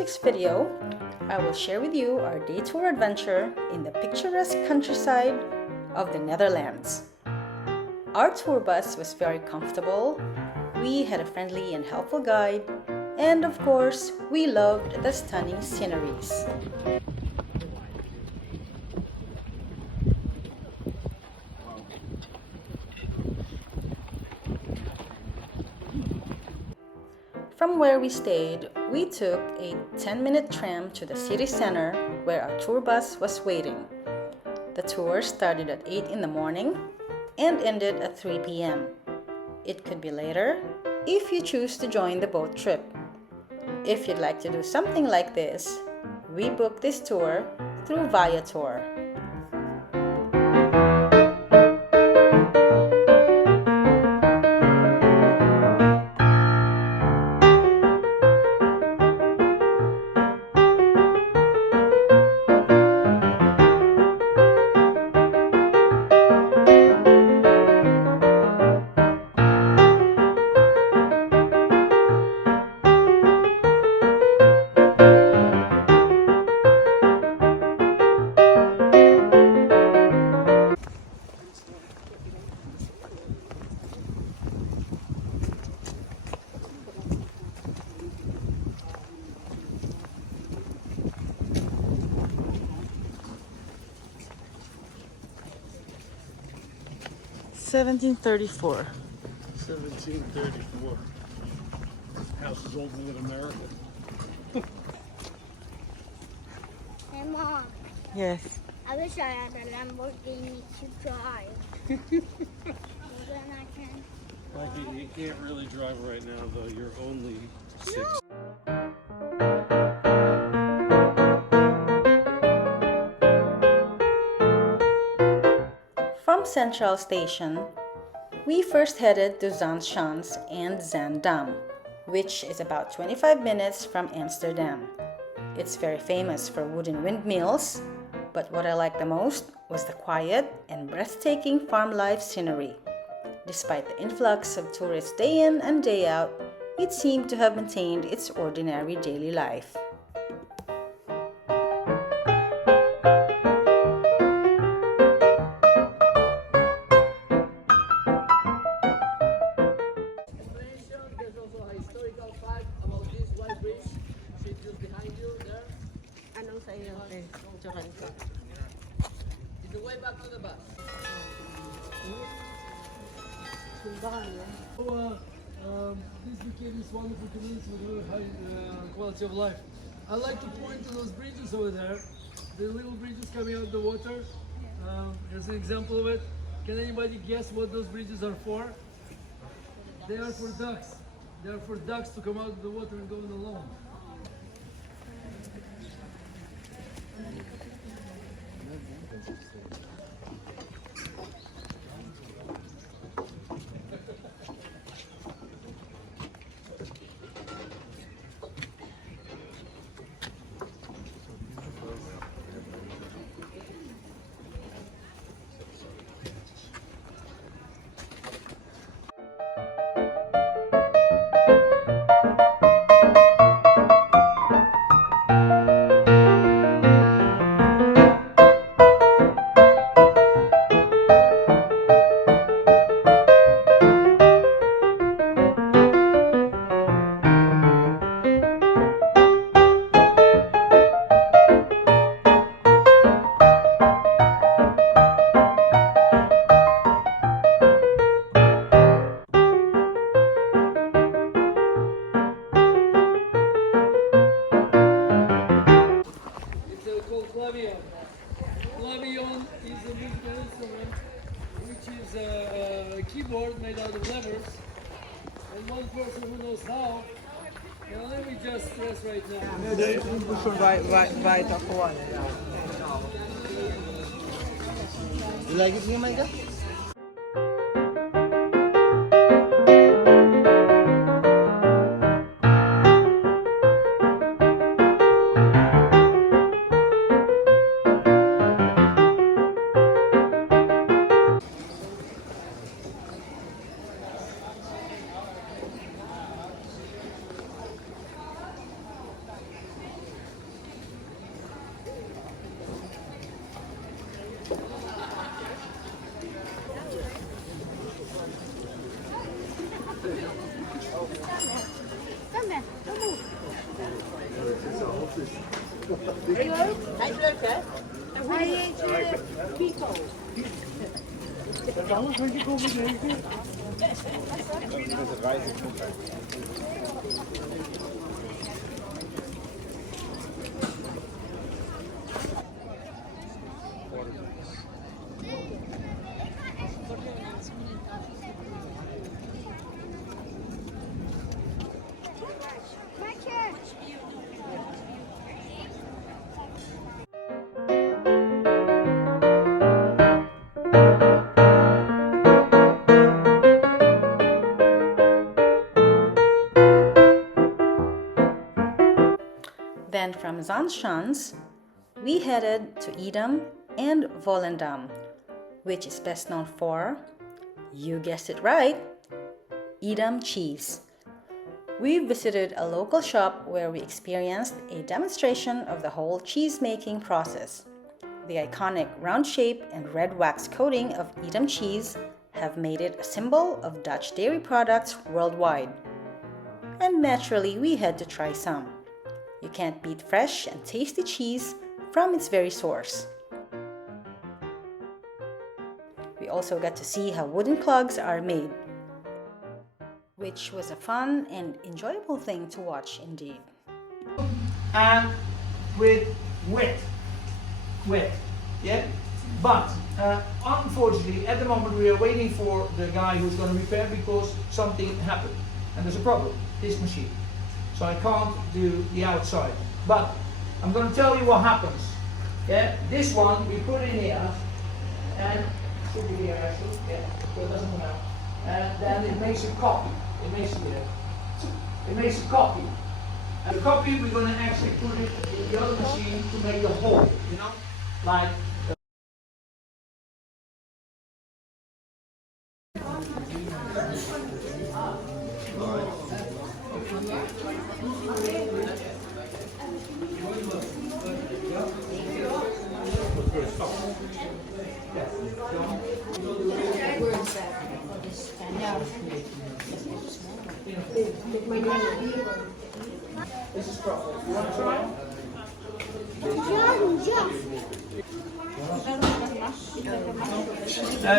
week's video, I will share with you our day tour adventure in the picturesque countryside of the Netherlands. Our tour bus was very comfortable, we had a friendly and helpful guide, and of course, we loved the stunning sceneries. From where we stayed, we took a 10-minute tram to the city center where our tour bus was waiting. The tour started at 8 in the morning and ended at 3 p.m. It could be later if you choose to join the boat trip. If you'd like to do something like this, we booked this tour through Viator. $17.34. 1734. House is older than America. Hey Mom, Yes. I wish I had a Lamborghini to drive. Well, then I can. Mikey, you can't really drive right now, though. You're only 6. From Central Station, we first headed to Zaanstad and Zaandam, which is about 25 minutes from Amsterdam. It's very famous for wooden windmills, but what I liked the most was the quiet and breathtaking farm life scenery. Despite the influx of tourists day in and day out, it seemed to have maintained its ordinary daily life. There's also a historical fact about this white bridge. See just behind you there. Anong sa'yo? Okay, jokan ko. It's the way back to the bus. This became this wonderful community with very high quality of life. I like to point to those bridges over there. The little bridges coming out of the water. Here's an example of it. Can anybody guess what those bridges are for? They are for ducks. They are for ducks to come out of the water and go on the lawn. Clavion is a musical instrument which is a keyboard made out of levers, and one person who knows how. Now let me just stress right now. Right off one. You like it, Micah? Hij is leuk, hè? Hij heet Pico. Then from Zaanstad, we headed to Edam and Volendam, which is best known for, you guessed it right, Edam cheese. We visited a local shop where we experienced a demonstration of the whole cheese making process. The iconic round shape and red wax coating of Edam cheese have made it a symbol of Dutch dairy products worldwide. And naturally, we had to try some. You can't beat fresh and tasty cheese from its very source. We also got to see how wooden clogs are made, which was a fun and enjoyable thing to watch indeed. And with wet, yeah. But unfortunately, at the moment we are waiting for the guy who's going to repair because something happened and there's a problem. This machine, so I can't do the outside. But I'm going to tell you what happens. Yeah, this one we put in here and should be here actually. Yeah, so it doesn't come out. And then it makes a copy. It makes a copy. And the copy we're going to actually put it in the other machine to make the hole, you know, like. This is perfect. You want to try?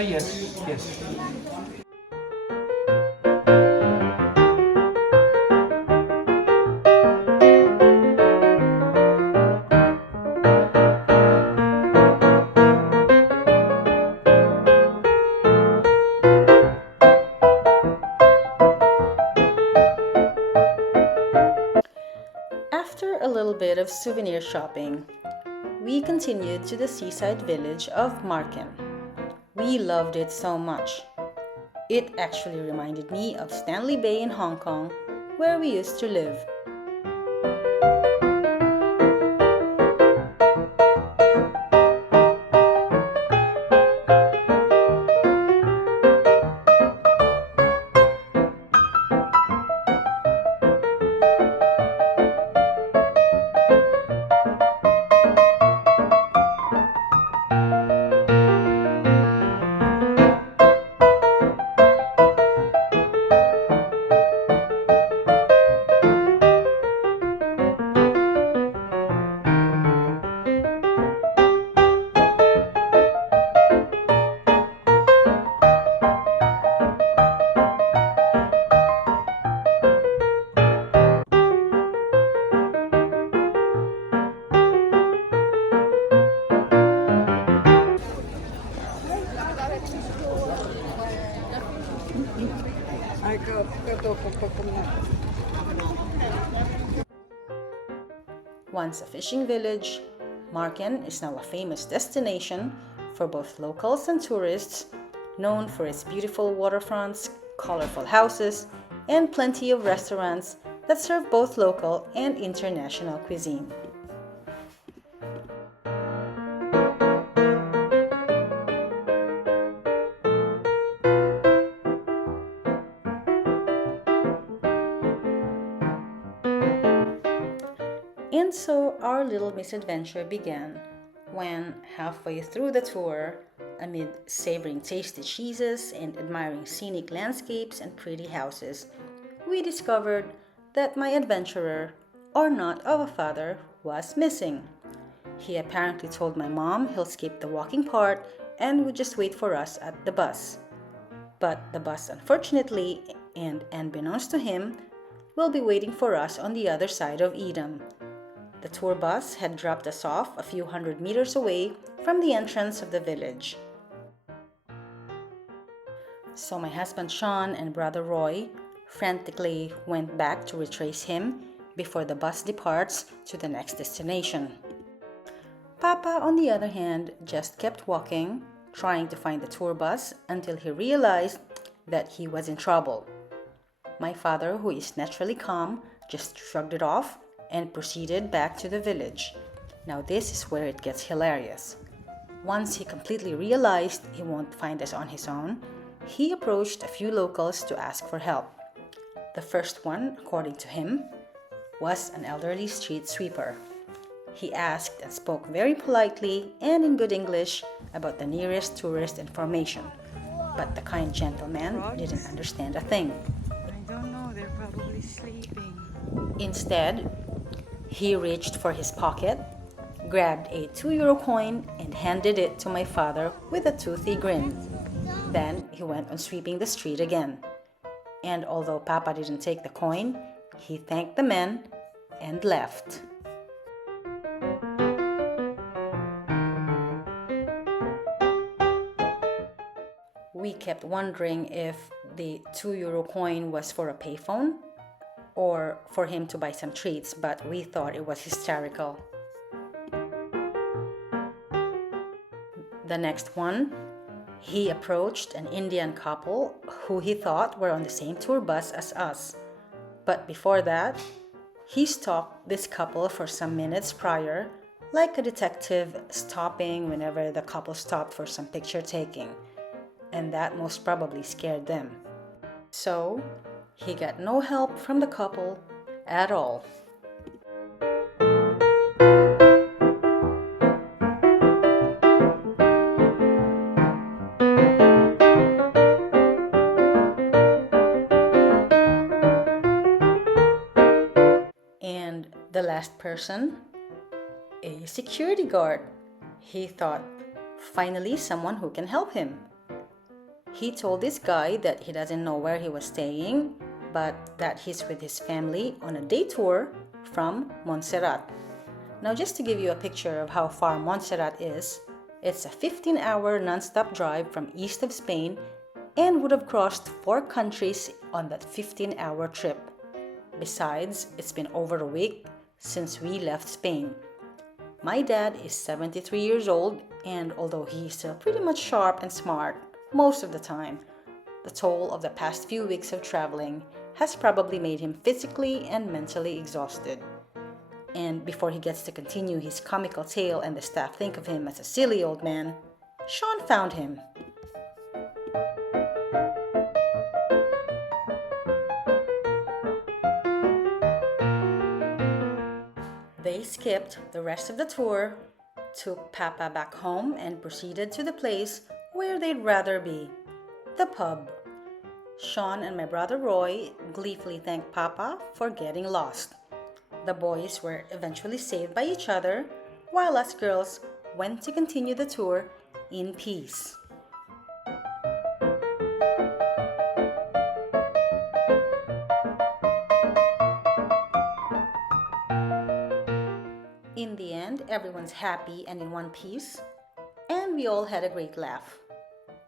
Yes. After a little bit of souvenir shopping, we continued to the seaside village of Marken. We loved it so much. It actually reminded me of Stanley Bay in Hong Kong, where we used to live. Once a fishing village, Marken is now a famous destination for both locals and tourists, known for its beautiful waterfronts, colorful houses, and plenty of restaurants that serve both local and international cuisine. And so our little misadventure began when, halfway through the tour, amid savoring tasty cheeses and admiring scenic landscapes and pretty houses, we discovered that my adventurer or not of a father, was missing. He apparently told my mom he'll skip the walking part and would just wait for us at the bus. But the bus, unfortunately, and unbeknownst to him, will be waiting for us on the other side of Edam. The tour bus had dropped us off a few hundred meters away from the entrance of the village. So my husband Sean and brother Roy frantically went back to retrace him before the bus departs to the next destination. Papa, on the other hand, just kept walking, trying to find the tour bus until he realized that he was in trouble. My father, who is naturally calm, just shrugged it off and proceeded back to the village. Now this is where it gets hilarious. Once he completely realized he won't find us on his own, he approached a few locals to ask for help. The first one, according to him, was an elderly street sweeper. He asked and spoke very politely and in good English about the nearest tourist information, but the kind gentleman didn't understand a thing. I don't know, they're probably sleeping. Instead, he reached for his pocket, grabbed a €2 coin and handed it to my father with a toothy grin. Then he went on sweeping the street again. And although Papa didn't take the coin, he thanked the men and left. We kept wondering if the €2 coin was for a payphone or for him to buy some treats, but we thought it was hysterical. The next one, he approached an Indian couple who he thought were on the same tour bus as us. But before that, he stalked this couple for some minutes prior, like a detective stopping whenever the couple stopped for some picture taking. And that most probably scared them. So, he got no help from the couple at all. And the last person, a security guard. He thought, finally someone who can help him. He told this guy that he doesn't know where he was staying, but that he's with his family on a day tour from Montserrat. Now, just to give you a picture of how far Montserrat is, it's a 15-hour non-stop drive from east of Spain and would have crossed 4 countries on that 15-hour trip. Besides, it's been over a week since we left Spain. My dad is 73 years old, and although he's still pretty much sharp and smart most of the time, the toll of the past few weeks of traveling has probably made him physically and mentally exhausted. And before he gets to continue his comical tale and the staff think of him as a silly old man, Sean found him. They skipped the rest of the tour, took Papa back home, and proceeded to the place where they'd rather be, the pub. Sean and my brother Roy gleefully thanked Papa for getting lost. The boys were eventually saved by each other, while us girls went to continue the tour in peace. In the end, everyone's happy and in one piece, and we all had a great laugh.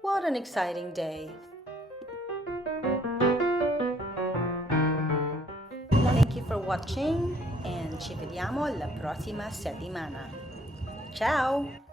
What an exciting day! Thank you for watching and ci vediamo la prossima settimana. Ciao!